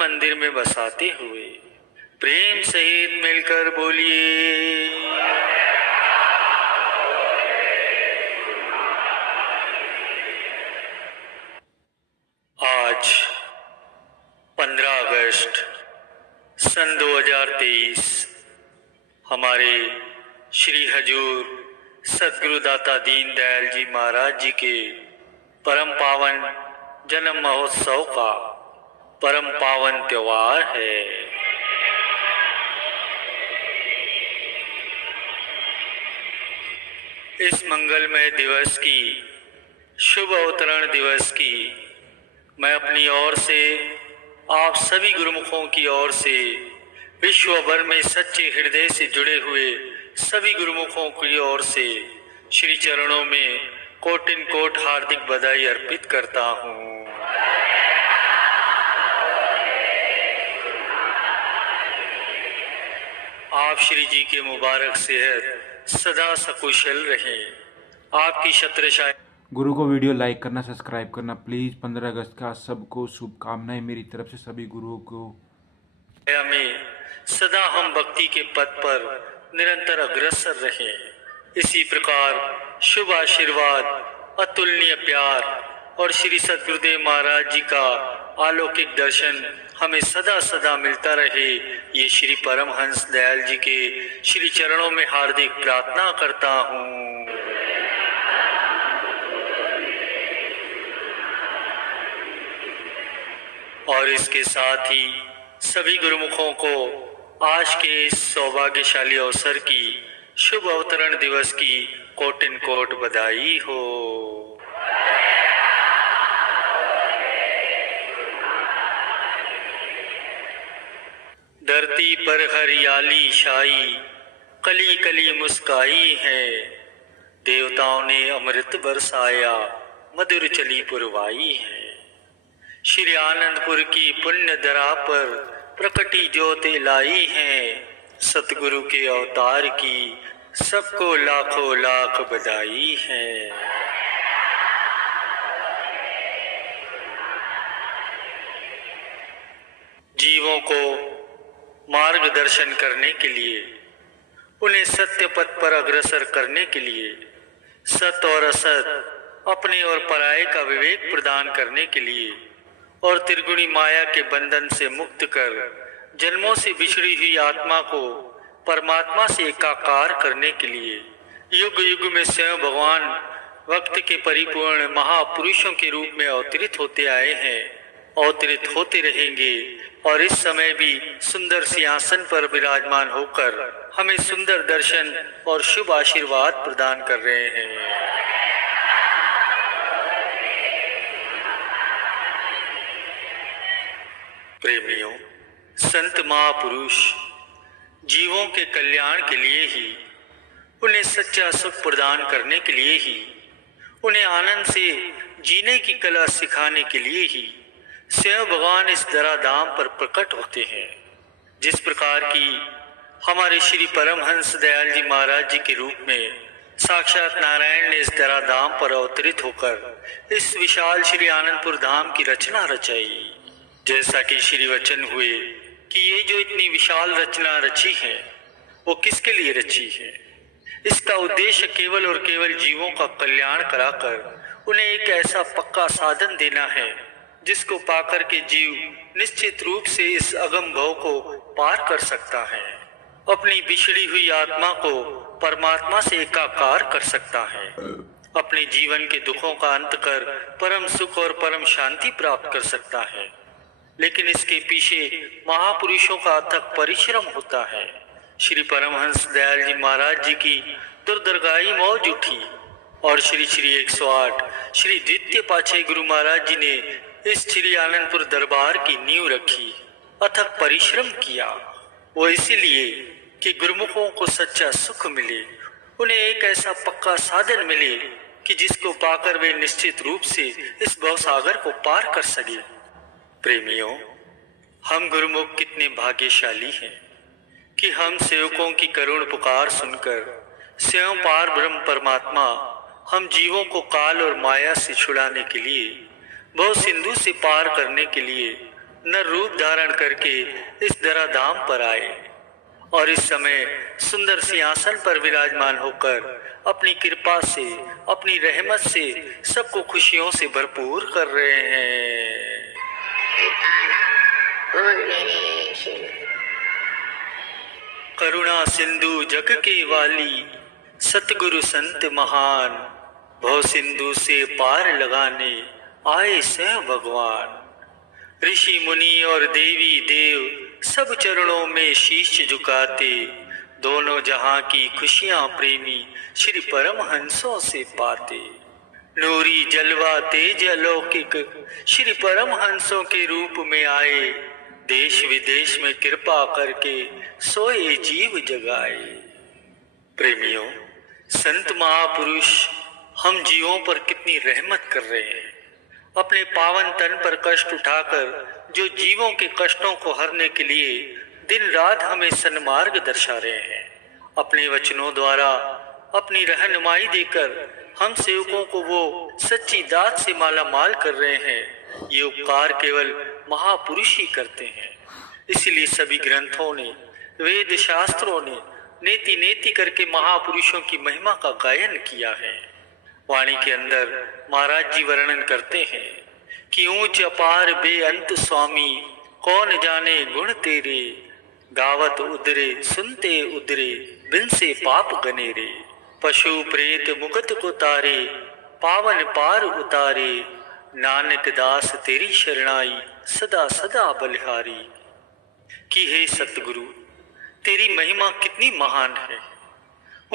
मंदिर में बसाते हुए प्रेम सहित मिलकर बोलिए। आज 15 अगस्त सन 2023 हमारे श्री हजूर सद्गुरु दाता दीन दयाल जी महाराज जी के परम पावन जन्म महोत्सव का परम पावन त्योहार है। इस मंगलमय दिवस की शुभ अवतरण दिवस की मैं अपनी ओर से आप सभी गुरुमुखों की ओर से विश्व भर में सच्चे हृदय से जुड़े हुए सभी गुरुमुखों की ओर से श्री चरणों में कोटिन कोट हार्दिक बधाई अर्पित करता हूँ। आप श्री जी के मुबारक सेहत सदा सकुशल रहें। आपकी छत्रछाया। गुरु को वीडियो लाइक करना, सब्सक्राइब करना प्लीज। 15 अगस्त का सबको शुभकामनाएं मेरी तरफ से सभी गुरुओं को। में सदा हम भक्ति के पथ पर निरंतर अग्रसर रहें। इसी प्रकार शुभ आशीर्वाद, अतुलनीय प्यार और श्री सद्गुरुदेव महाराज जी का अलौकिक दर्शन हमें सदा सदा मिलता रहे, ये श्री परमहंस दयाल जी के श्री चरणों में हार्दिक प्रार्थना करता हूँ। और इसके साथ ही सभी गुरुमुखों को आज के इस सौभाग्यशाली अवसर की शुभ अवतरण दिवस की कोटिन कोट बधाई हो। धरती पर हरियाली छाई, कली कली मुस्काई है, देवताओं ने अमृत बरसाया, मधुर चली पुरवाई है। श्री आनंदपुर की पुण्य धरा पर प्रकटी ज्योति लाई है, सतगुरु के अवतार की सबको लाखों लाख बधाई है। जीवों को मार्गदर्शन करने के लिए, उन्हें सत्य पथ पर अग्रसर करने के लिए, सत और असत, अपने और पराये का विवेक प्रदान करने के लिए और त्रिगुणी माया के बंधन से मुक्त कर जन्मों से बिछड़ी हुई आत्मा को परमात्मा से एकाकार करने के लिए युग युग में स्वयं भगवान वक्त के परिपूर्ण महापुरुषों के रूप में अवतरित होते आए हैं, अवतरित होते रहेंगे और इस समय भी सुंदर सिंहासन पर विराजमान होकर हमें सुंदर दर्शन और शुभ आशीर्वाद प्रदान कर रहे हैं। प्रेमियों, संत महापुरुष जीवों के कल्याण के लिए ही, उन्हें सच्चा सुख प्रदान करने के लिए ही, उन्हें आनंद से जीने की कला सिखाने के लिए ही स्वयं भगवान इस धराधाम पर प्रकट होते हैं। जिस प्रकार की हमारे श्री परमहंस दयाल जी महाराज जी के रूप में साक्षात नारायण ने इस धराधाम पर अवतरित होकर इस विशाल श्री आनंदपुर धाम की रचना रचाई। जैसा कि श्री वचन हुए कि ये जो इतनी विशाल रचना रची है वो किसके लिए रची है। इसका उद्देश्य केवल और केवल जीवों का कल्याण कराकर उन्हें एक ऐसा पक्का साधन देना है जिसको पाकर के जीव निश्चित रूप से इस अगम भव को पार कर सकता है, अपनी बिछड़ी हुई आत्मा को परमात्मा से एकाकार कर सकता है, अपने जीवन के दुखों का अंत कर परम सुख और परम शांति प्राप्त कर सकता है। लेकिन इसके पीछे महापुरुषों का अथक परिश्रम होता है। श्री परमहंस दयाल जी महाराज जी की दुर्दर्गाई मौज उठी और श्री श्री 108 श्री द्वितीय पातशाही गुरु महाराज जी ने इस श्री आनंदपुर दरबार की नींव रखी, अथक परिश्रम किया। वो इसीलिए कि गुरुमुखों को सच्चा सुख मिले, उन्हें एक ऐसा पक्का साधन मिले कि जिसको पाकर वे निश्चित रूप से इस भवसागर को पार कर सके। प्रेमियों, हम गुरुमुख कितने भाग्यशाली हैं कि हम सेवकों की करुण पुकार सुनकर स्वयं पार ब्रह्म परमात्मा हम जीवों को काल और माया से छुड़ाने के लिए, भव सिंधु से पार करने के लिए नर रूप धारण करके इस धराधाम पर आए और इस समय सुंदर सिंहासन पर विराजमान होकर अपनी कृपा से, अपनी रहमत से सबको खुशियों से भरपूर कर रहे हैं। करुणा सिंधु जग के वाली, सतगुरु संत महान, भव सिंधु से पार लगाने आए स्वयं भगवान। ऋषि मुनि और देवी देव सब चरणों में शीश झुकाते, दोनों जहां की खुशियां प्रेमी श्री परमहंसों से पाते। नूरी जलवा तेज अलौकिक श्री परमहंसों के रूप में आए, देश विदेश में कृपा करके सोए जीव जगाए। प्रेमियों, संत महापुरुष हम जीवों पर कितनी रहमत कर रहे हैं। अपने पावन तन पर कष्ट उठाकर जो जीवों के कष्टों को हरने के लिए दिन रात हमें सन्मार्ग दर्शा रहे हैं। अपने वचनों द्वारा अपनी रहनुमाई देकर हम सेवकों को वो सच्ची दात से माला माल कर रहे हैं। ये उपकार केवल महापुरुष ही करते हैं। इसीलिए सभी ग्रंथों ने, वेद शास्त्रों ने नेति नेति करके महापुरुषों की महिमा का गायन किया है। वाणी के अंदर महाराज जी वर्णन करते हैं कि ऊंच अपार बेअंत स्वामी, कौन जाने गुण तेरे, गावत उदरे सुनते उदरे, बिन से पाप गनेरे। पशु प्रेत मुकत को तारे, पावन पार उतारे, नानक दास तेरी शरणाई, सदा सदा बलिहारी। कि हे सतगुरु, तेरी महिमा कितनी महान है।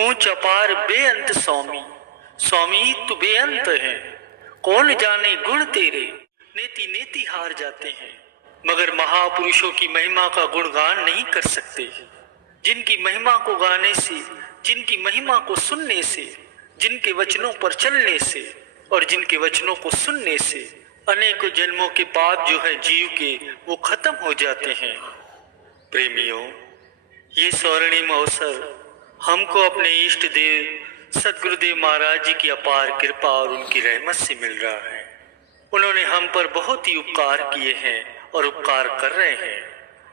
ऊंच अपार बेअंत स्वामी, स्वामी तू बेअंत है, कौन जाने गुण तेरे, नेति नेति हार जाते हैं मगर महापुरुषों की महिमा का गुणगान नहीं कर सकते। जिनकी महिमा को गाने से, जिनकी महिमा को सुनने से, जिनके वचनों पर चलने से और जिनके वचनों को सुनने से अनेकों जन्मों के पाप जो है जीव के, वो खत्म हो जाते हैं। प्रेमियों, ये स्वर्णिम अवसर हमको अपने इष्ट देव सदगुरुदेव महाराज जी की अपार कृपा और उनकी रहमत से मिल रहा है। उन्होंने हम पर बहुत ही उपकार किए हैं और उपकार कर रहे हैं।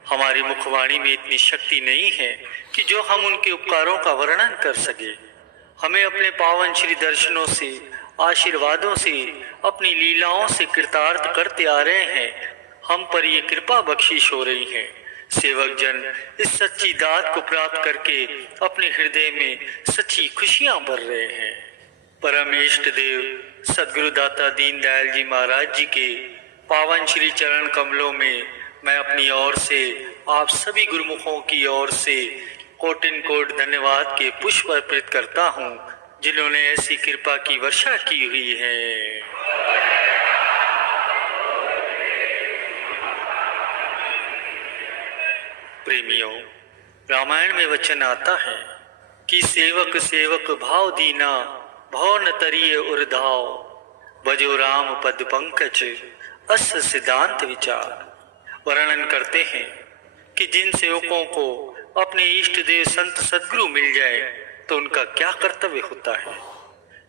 हमारी मुखवाणी में इतनी शक्ति नहीं है कि जो हम उनके उपकारों का वर्णन कर सके। हमें अपने पावन श्री दर्शनों से, आशीर्वादों से, अपनी लीलाओं से कृतार्थ करते आ रहे हैं। हम पर ये कृपा बख्शिश हो रही है। सेवक जन इस सच्ची दात को प्राप्त करके अपने हृदय में सच्ची खुशियां भर रहे हैं। परम इष्ट देव सदगुरु दाता दीनदयाल जी महाराज जी के पावन श्री चरण कमलों में मैं अपनी ओर से, आप सभी गुरुमुखों की ओर से कोटिन कोट धन्यवाद के पुष्प अर्पित करता हूँ, जिन्होंने ऐसी कृपा की वर्षा की हुई है। प्रेमियों, रामायण में वचन आता है कि सेवक सेवक भाव दीना, भव न तरिये उर्धाव, भजो राम पद पंकज, अस सिद्धांत विचार। वर्णन करते हैं कि जिन सेवकों को अपने इष्ट देव संत सदगुरु मिल जाए तो उनका क्या कर्तव्य होता है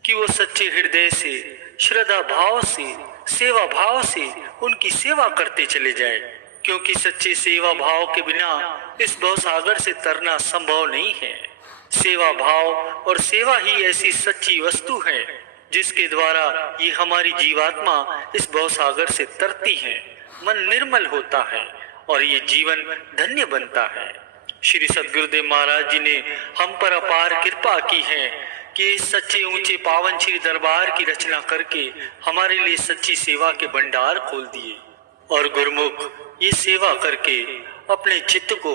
कि वो सच्चे हृदय से, श्रद्धा भाव से, सेवा भाव से उनकी सेवा करते चले जाए। क्योंकि सच्चे सेवा भाव के बिना इस भवसागर से तरना संभव नहीं है। सेवा भाव और सेवा ही ऐसी सच्ची वस्तु है जिसके द्वारा ये हमारी जीवात्मा इस भवसागर से तरती है, मन निर्मल होता है और ये जीवन धन्य बनता है। श्री सदगुरुदेव महाराज जी ने हम पर अपार कृपा की है कि इस सच्चे ऊंचे पावन श्री दरबार की रचना करके हमारे लिए सच्ची सेवा के भंडार खोल दिए। और गुरुमुख ये सेवा करके अपने चित्त को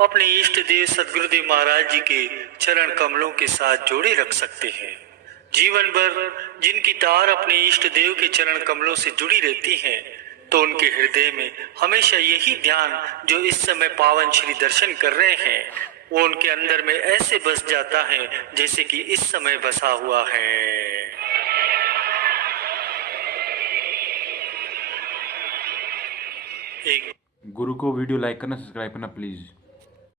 अपने इष्ट देव सदगुरुदेव महाराज जी के चरण कमलों के साथ जोड़े रख सकते हैं। जीवन भर जिनकी तार अपने इष्ट देव के चरण कमलों से जुड़ी रहती है तो उनके हृदय में हमेशा यही ध्यान जो इस समय पावन श्री दर्शन कर रहे हैं वो उनके अंदर में ऐसे बस जाता है जैसे कि इस समय बसा हुआ है। गुरु को वीडियो लाइक करना, सब्सक्राइब करना प्लीज़।